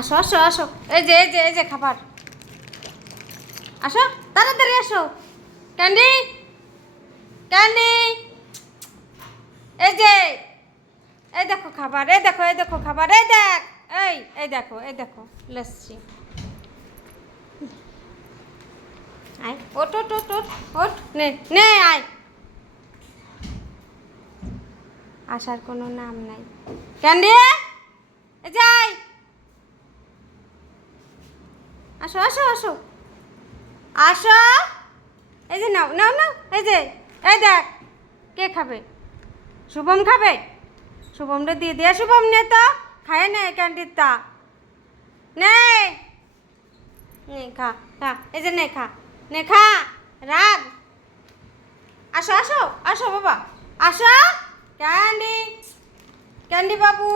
আসো আসো আসো, এই যে খাবার। আসো তাড়াতাড়ি আসো। ক্যান্ডি, ক্যান্ডি, এই যে, এই দেখো খাবার, এই দেখো খাবার, এই দেখো লস্যি। আয়, ওট ওট ওট ওট ওট, নে নে আয়। আসার কোনো নাম নাই। ক্যান্ডি, এই যে আয়। আসো আসো আসো আসো। এই যে নাও নাও নাও, এই যে, এই দেখ, কে খাবে? শুভম খাবে। শুভমটা দিয়ে দিয়া, শুভম নে তো, খায় নে ক্যান্ডির তা, নে নে খা খা, এই যে নে খা, নে খা, রাগ। আসো আসো আসো বাবা, আসো। ক্যান্ডি, ক্যান্ডি বাবু।